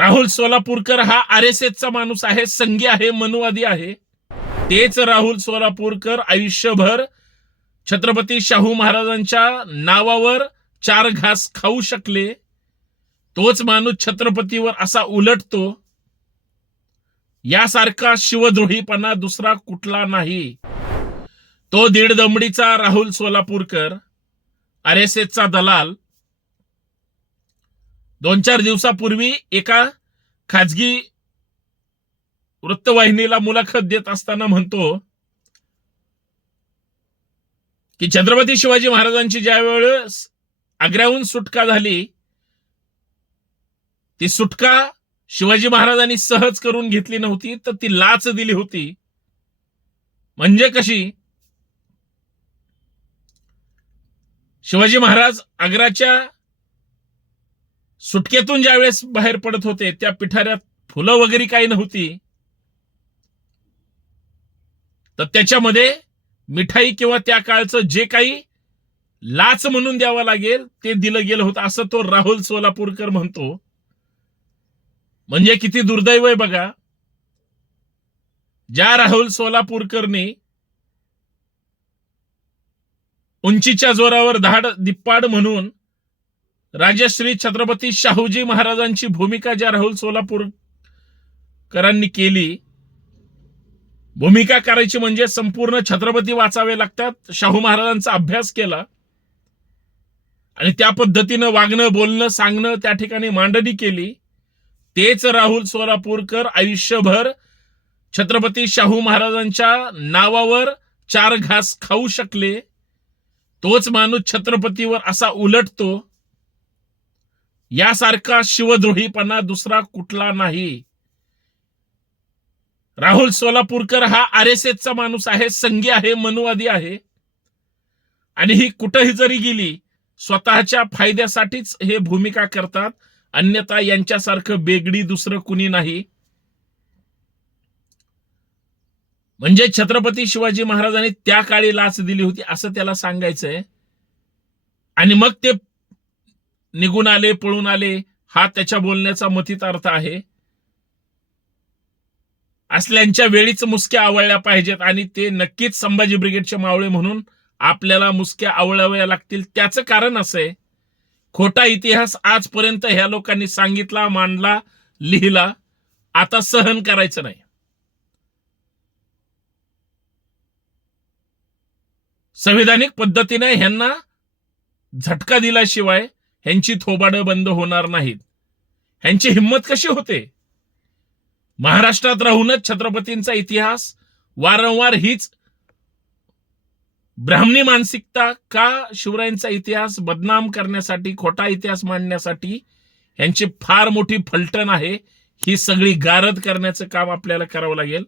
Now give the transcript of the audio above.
राहुल सोलापूरकर हा RSSचा माणूस आहे, संघी आहे, मनुवादी आहे. तेच राहुल सोलापूरकर आयुष्यभर छत्रपती शाहू महाराजांच्या नावावर 4 घास खाऊ शकले. तोच माणूस छत्रपतीवर असा उलटतो, यासारखा शिवद्रोहीपणा दुसरा कुठला नाही. तो दीड दमडीचा राहुल सोलापूरकर, RSSचा दलाल, 2-4 दिवसापूर्वी एका खाजगी वृत्तवाहिनीला मुलाखत देत असताना म्हणतो की छत्रपती शिवाजी महाराजांची ज्या वेळेस आग्र्याहून सुटका झाली, ती सुटका शिवाजी महाराजांनी सहज करून घेतली नव्हती, तर ती लाच दिली होती. म्हणजे कशी? शिवाजी महाराज आग्राच्या सुटकेतून ज्यावेळेस बाहेर पडत होते, त्या पिठाऱ्यात फुलं वगैरे काही नव्हती, तर त्याच्यामध्ये मिठाई किंवा त्या काळचं जे काही लाच म्हणून द्यावं लागेल ते दिलं गेलं होतं, असं तो राहुल सोलापूरकर म्हणतो. म्हणजे किती दुर्दैव आहे बघा. ज्या राहुल सोलापूरकरने उंचीच्या जोरावर धाड दिप्पाड म्हणून राजश्री छत्रपती शाहूजी महाराजांची भूमिका ज्या राहुल सोलापूरकरांनी केली, भूमिका करायची म्हणजे संपूर्ण छत्रपती वाचावे लागतात, शाहू महाराजांचा अभ्यास केला आणि त्या पद्धतीनं वागणं, बोलणं, सांगणं, त्या ठिकाणी मांडणी केली. तेच राहुल सोलापूरकर आयुष्यभर छत्रपती शाहू महाराजांच्या नावावर 4 घास खाऊ शकले. तोच माणूस छत्रपतीवर असा उलटतो, यासारखा शिवद्रोहीपणा दुसरा कुठला नाही. राहुल सोलापूरकर हा RSSचा माणूस आहे, संघी आहे, मनुवादी आहे. आणि ही कुठेही जरी गेली, स्वतःच्या फायद्यासाठीच हे भूमिका करतात, अन्यथा यांच्यासारखं बेगडी दुसरं कुणी नाही. म्हणजे छत्रपती शिवाजी महाराजांनी त्या काळी लाच दिली होती असं त्याला सांगायचंय. आणि मग ते निघून आले, पळून आले, हा त्याच्या बोलण्याचा मथित अर्थ आहे. असल्यांच्या वेळीच मुसक्या आवळल्या पाहिजेत आणि ते नक्कीच संभाजी ब्रिगेडचे मावळे म्हणून आपल्याला मुसक्या आवळाव्या लागतील. त्याचं कारण असं आहे, खोटा इतिहास आजपर्यंत ह्या लोकांनी सांगितला, मांडला, लिहिला. आता सहन करायचं नाही. संविधानिक पद्धतीने ह्यांना झटका दिल्याशिवाय ह्यांची थोबाडं बंद होणार नाहीत. ह्यांची हिंमत कशी होते? महाराष्ट्रात राहूनच छत्रपतींचा इतिहास वारंवार हीच ब्राह्मणी मानसिकता का शिवरायांचा इतिहास बदनाम करण्यासाठी, खोटा इतिहास मांडण्यासाठी यांची फार मोठी फलटण आहे. ही सगळी गारद करण्याचं काम आपल्याला करावं लागेल.